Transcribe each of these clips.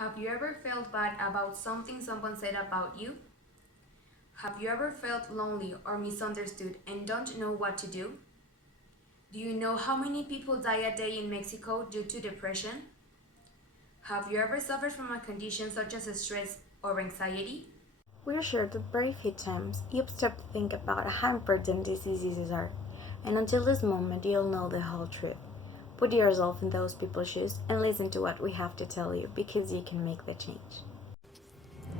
Have you ever felt bad about something someone said about you? Have you ever felt lonely or misunderstood and don't know what to do? Do you know how many people die a day in Mexico due to depression? Have you ever suffered from a condition such as stress or anxiety? We're sure that very few times you've stopped to think about how important these diseases are, and until this moment you'll know the whole truth. Put yourself in those people's shoes and listen to what we have to tell you, because you can make the change.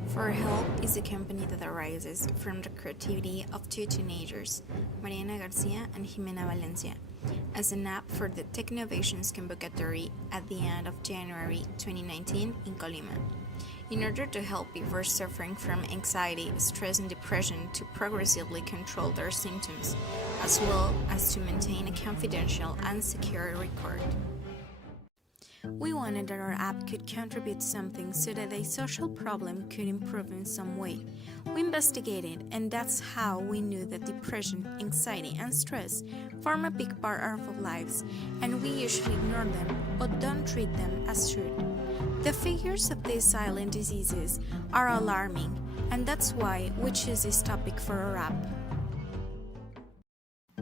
For Help is a company that arises from the creativity of two teenagers, Mariana Garcia and Jimena Valencia, as an app for the Technovations Convocatory at the end of January 2019 in Colima, in order to help people suffering from anxiety, stress, and depression to progressively control their symptoms, as well as to maintain a confidential and secure record. We wanted that our app could contribute something so that a social problem could improve in some way. We investigated, and that's how we knew that depression, anxiety, and stress form a big part of our lives, and we usually ignore them or don't treat them as truth. The figures of these silent diseases are alarming, and that's why we choose this topic for our app.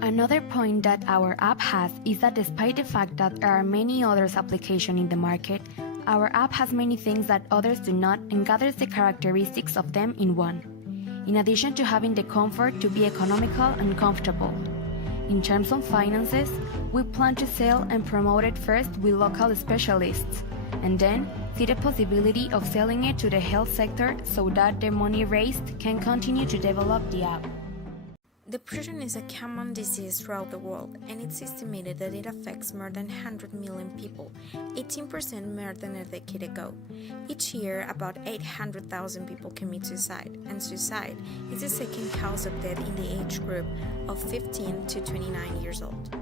Another point that our app has is that despite the fact that there are many other applications in the market, our app has many things that others do not and gathers the characteristics of them in one, in addition to having the comfort to be economical and comfortable. In terms of finances, we plan to sell and promote it first with local specialists, and then see the possibility of selling it to the health sector so that the money raised can continue to develop the app. Depression is a common disease throughout the world, and it's estimated that it affects more than 100 million people, 18% more than a decade ago. Each year, about 800,000 people commit suicide, and suicide is the second cause of death in the age group of 15 to 29 years old.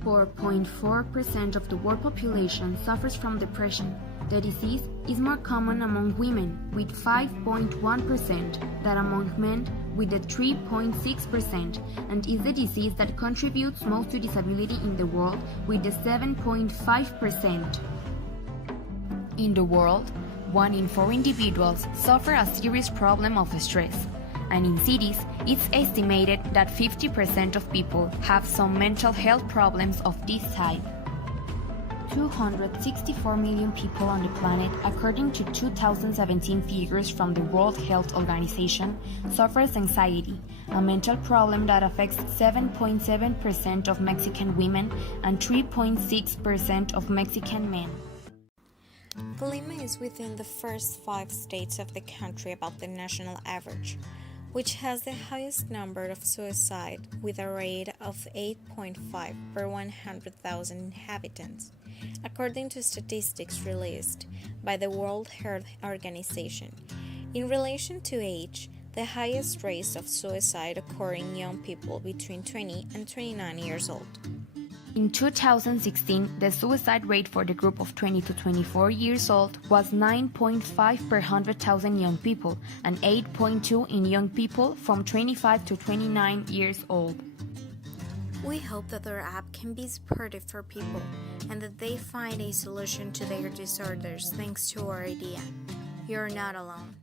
4.4% of the world population suffers from depression. The disease is more common among women, with 5.1%, than among men, with a 3.6%, and is the disease that contributes most to disability in the world, with a 7.5%. In the world, 1 in 4 individuals suffer a serious problem of stress, and in cities, it's estimated that 50% of people have some mental health problems of this type. 264 million people on the planet, according to 2017 figures from the World Health Organization, suffers anxiety, a mental problem that affects 7.7% of Mexican women and 3.6% of Mexican men. Colima is within the first 5 states of the country above the national average, which has the highest number of suicide, with a rate of 8.5 per 100,000 inhabitants, according to statistics released by the World Health Organization. In relation to age, the highest rates of suicide occur in young people between 20 and 29 years old. In 2016, the suicide rate for the group of 20 to 24 years old was 9.5 per 100,000 young people and 8.2 in young people from 25 to 29 years old. We hope that our app can be supportive for people and that they find a solution to their disorders thanks to our idea. You're not alone.